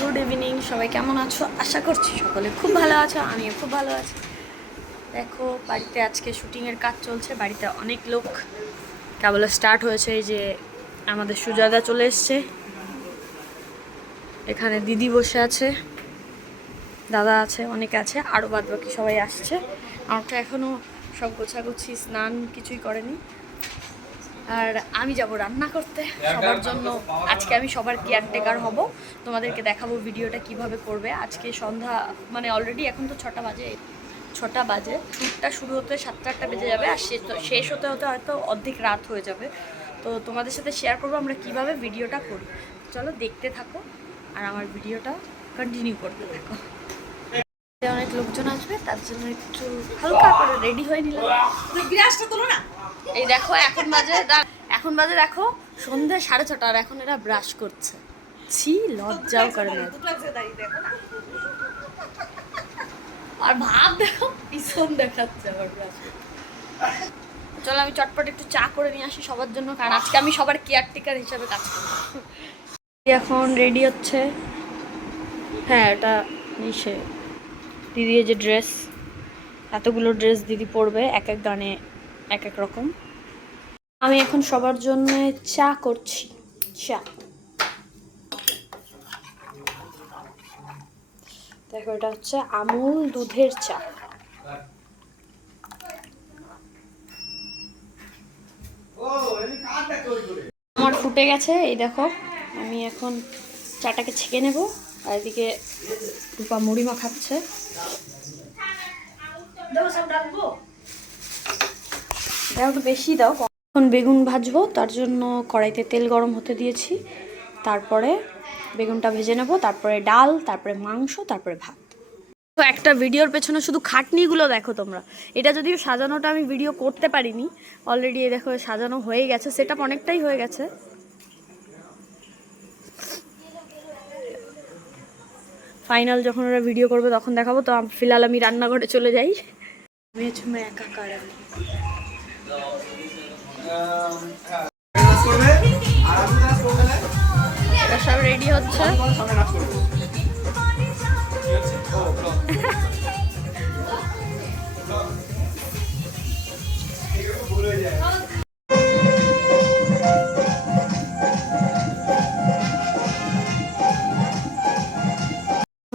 Good evening সবাই কেমন আছো? আশা করছি সকলে খুব ভালো আছো, আমিও খুব ভালো আছি। দেখো, বাড়িতে আজকে শুটিংয়ের কাজ চলছে। বাড়িতে অনেক লোক। কেবল স্টার্ট হয়েছে এই যে আমাদের সুজাদা চলে এসছে। এখানে দিদি বসে আছে। দাদা আছে, অনেকে আছে। আরও বাদ বাকি সবাই আসছে। আমার তো এখনও সব গোছাগুছি, স্নান কিছুই করেনি। আর আমি যাব রান্না করতে। সবার জন্য আজকে আমি সবার কেয়ারটেকার হব? তোমাদেরকে দেখাবো ভিডিওটা কীভাবে করবে। আজকে সন্ধ্যা মানে অলরেডি এখন তো ছটা বাজে ছটা বাজে। শ্যুটটা শুরু হতে সাতটা আটটা বেজে যাবে আর শেষ শেষ হতে হতে হয়তো অর্ধেক রাত হয়ে যাবে। তো তোমাদের সাথে শেয়ার করব আমরা কীভাবে ভিডিওটা করি। চলো দেখতে থাকো আর আমার ভিডিওটা কন্টিনিউ করতে থাকো। অনেক লোকজন আসবে তার জন্য একটু হালকা করে রেডি হয়ে নিলাম। এই দেখো, এখন বাজে এখন বাজে দেখো সন্ধ্যে সাড়ে ছটা, আর এখন এরা ব্রাশ করছে। ছি, লজ্জাও করে না। আর ভাব দেখো পিছন দেখাচ্ছে আমার চলো, আমি চটপট একটু চা করে নিয়ে আসি সবার জন্য, কারণ আজকে আমি সবার কেয়ারটেকার হিসাবে কাজ করব। এখন রেডি হচ্ছে। হ্যাঁ এটা নিশে দিদি যে ড্রেস এতগুলো ড্রেস দিদি পরবে, এক এক গানে এক এক রকম। আমি এখন সবার জন্য চা করছি। চা। দেখো, এটা হচ্ছে আমুল দুধের চা। আমার ফুটে গেছে, এই দেখো, আমি এখন চাটাকে ছেঁকে নেব, আর এদিকে রূপা মুড়ি মাখাচ্ছে। দাও একটু বেশি দাও এখন বেগুন ভাজবো, তার জন্য কড়াইতে তেল গরম হতে দিয়েছি। তারপরে বেগুনটা ভেজে নেব, তারপরে ডাল, তারপরে মাংস, তারপরে ভাত। তো একটা ভিডিওর পেছনে শুধু খাটনিগুলো দেখো তোমরা। এটা যদিও সাজানোটা আমি ভিডিও করতে পারিনি অলরেডি এ দেখো সাজানো হয়ে গেছে, সেটা অনেকটাই হয়ে গেছে। ফাইনাল যখন ওরা ভিডিও করবে, তখন দেখাবো, তো ফিলহাল আমি রান্নাঘরে চলে যাই। মেয়ে ছুমে একাকার সব রেডি হচ্ছে।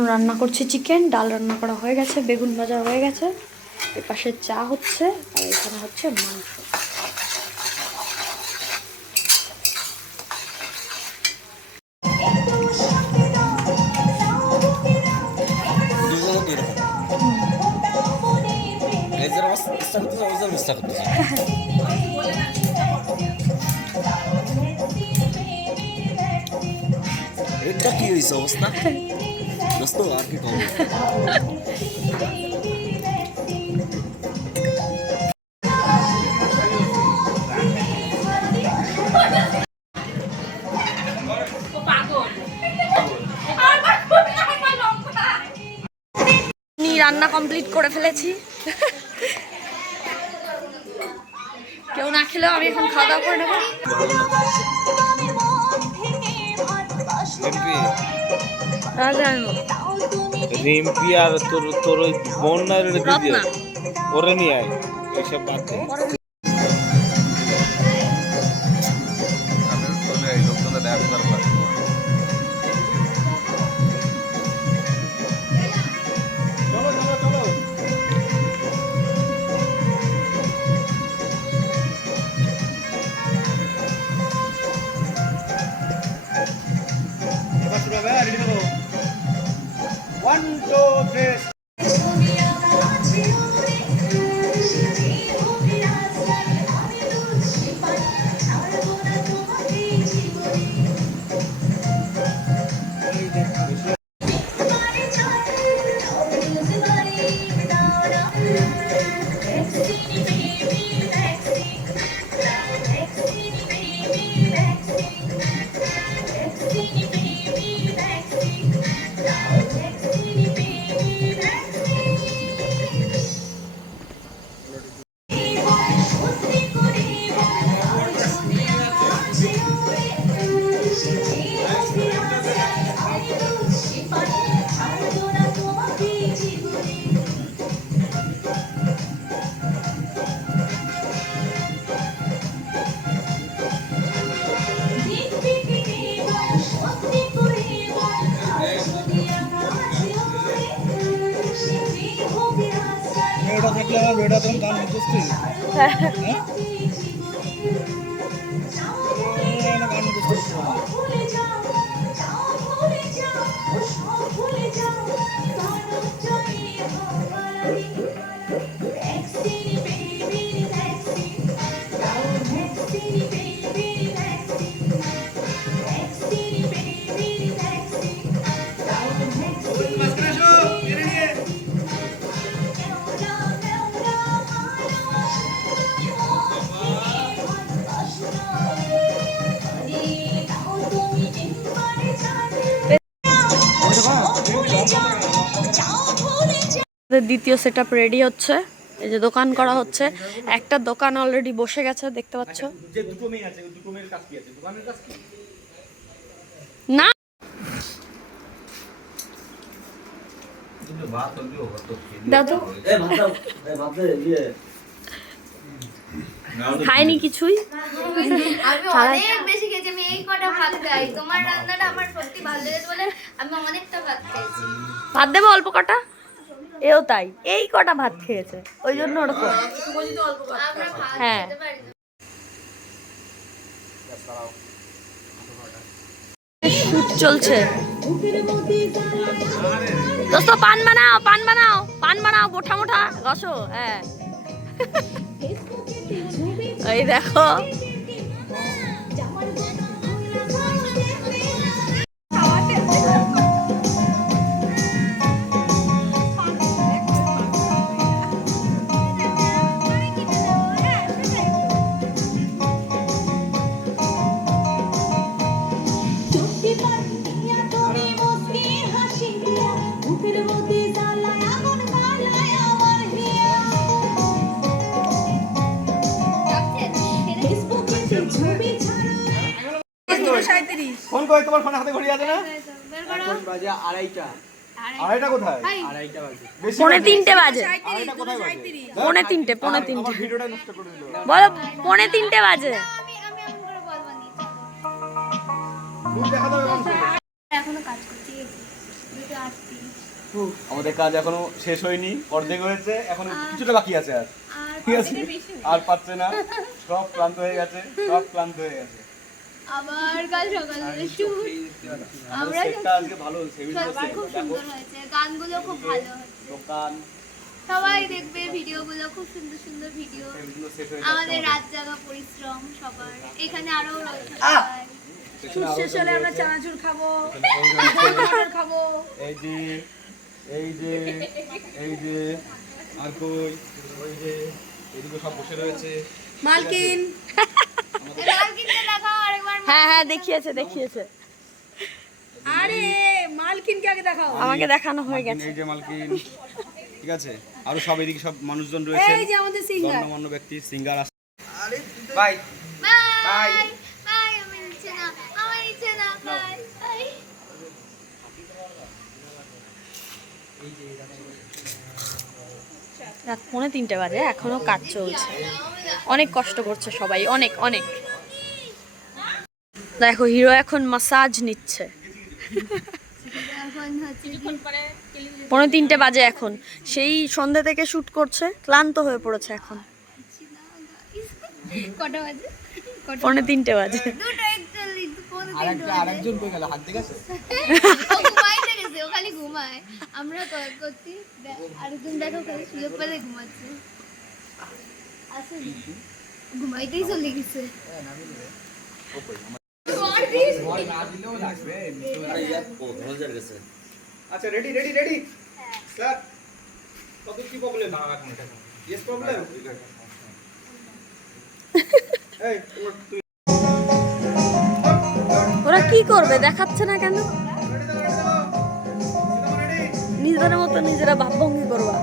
রান্না করছি চিকেন, ডাল রান্না করা হয়ে গেছে, বেগুন ভাজা হয়ে গেছে। এর পাশে চা হচ্ছে, আর এখানে হচ্ছে মাংস। চেষ্টা করতেছে এটা কি হয়েছে অবস্থা? দোস্ত কি রান্না কমপ্লিট করে ফেলেছি। না খেলেও আমি এখন খাওয়া দাওয়া করে নেব। রিম্পি। আর তোর তোর ওই বোন না ওরে নিয়ে আয় এইসব বাদ ಯೂಟ್ಯೂಬ್ನಾಗ ವಿಡಿಯೋ ತಂದು ನಾನು ಮುಗಿಸ್ತೀನಿ দ্বিতীয় সেট আপ রেডি হচ্ছে এই যে দোকান করা হচ্ছে একটা দোকান অলরেডি বসে গেছে দেখতে পাচ্ছ। না। দাদু? ইয়ে। খায়নি কিছুই? আমি অনেক বেশি খেয়েছি আমি এই কটা ভাত খাই। তোমার রান্নাটা আমার সত্যি ভালো লেগেছে বলে আমি অনেকটা ভাত খেয়েছি ভাত দেবো অল্প কটা? এও তাই। এই কটা ভাত খেয়েছে, ওই জন্য ওরকম। হ্যাঁ। শুট চলছে। দোস্ত, পান বানাও পান বানাও পান বানাও মোটা মোটা রসো হ্যাঁ। এই দেখো। ফোন করে তোমার ফোনে হাতে ঘড়ি আছে না? বের করো। বাজে আড়াইটা। আড়াইটা। কোথায়? আড়াইটা বাজে। পৌনে তিনটে বাজে। আড়াইটা কোথায় বাজে? পৌনে তিনটে পৌনে তিনটে। ভিডিওটা নষ্ট করে দিল। বলো পৌনে তিনটে বাজে। আমাদের কাজ এখনও শেষ হয়নি অর্ধেক হয়েছে এখন কিছুটা বাকি আছে আর। আর ঠিক আছে? আর পাচ্ছে না। সব ক্লান্ত হয়ে গেছে সব ক্লান্ত হয়ে গেছে। আবার কাল সকালে শুট আমরা খুব সুন্দর হয়েছে গানগুলো খুব ভালো হচ্ছে দোকান। সবাই দেখবে ভিডিওগুলো খুব সুন্দর সুন্দর ভিডিও। আমাদের রাত জাগা পরিশ্রম সবার। এখানে আরও রয়েছে শেষ হলে আমরা চানাচুর খাব। খাব। এই যে এই যে এই যে আর কই ওই যে এদিকে সব বসে রয়েছে। মালকিন। হ্যাঁ হ্যাঁ দেখিয়েছে দেখিয়েছে। আরে মালকিনকে আগে দেখাও। আমাকে দেখানো হয়ে গেছে। এই যে মালকিন ঠিক আছে? আরও সব এদিকে সব মানুষজন রয়েছে এই যে আমাদের সিঙ্গার। গণ্যমান্য ব্যক্তি সিঙ্গার আছে। বাই। বাই। বাই। আমার ইচ্ছে না আমার ইচ্ছে না বাই বাই। রাত পৌনে তিনটে বাজে এখনও কাজ চলছে। অনেক কষ্ট করছে সবাই অনেক অনেক। দেখো হিরো এখন মাসাজ নিচ্ছে। এখন হচ্ছে পৌনে তিনটে বাজে এখন। সেই সন্ধ্যে থেকে শুট করছে ক্লান্ত হয়ে পড়েছে এখন। কটা বাজে? কটা? পৌনে তিনটে বাজে। আমরা করছি আরেকজন দেখো শুয়ে পড়ে ঘুমাচ্ছে। ঘুমাইতেই চলে গেছে। আচ্ছা রেডি রেডি রেডি স্যার কত কি প্রবলেম ইয়েস প্রবলেম এই ওরা কি করবে? দেখাচ্ছে না কেন? নিজেদের মতো নিজেরা ভাবভঙ্গি করবা।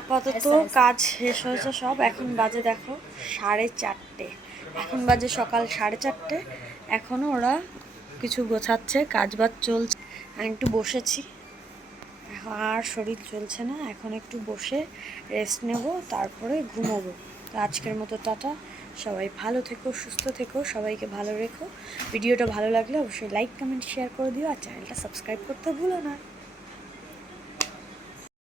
আপাতত কাজ শেষ হয়েছে সব এখন বাজে দেখো সাড়ে চারটে। এখন বাজে সকাল সাড়ে চারটে। এখনও ওরা কিছু গোছাচ্ছে কাজ বাজ চলছে। আমি একটু বসেছি। আর শরীর চলছে না, এখন একটু বসে রেস্ট নেব, তারপরে ঘুমাবো। তো আজকের মতো টাটা, সবাই ভালো থেকো, সুস্থ থেকো, সবাইকে ভালো রেখো। ভিডিওটা ভালো লাগলে অবশ্যই লাইক কমেন্ট শেয়ার করে দিও, আর চ্যানেলটা সাবস্ক্রাইব করতে ভুলো না।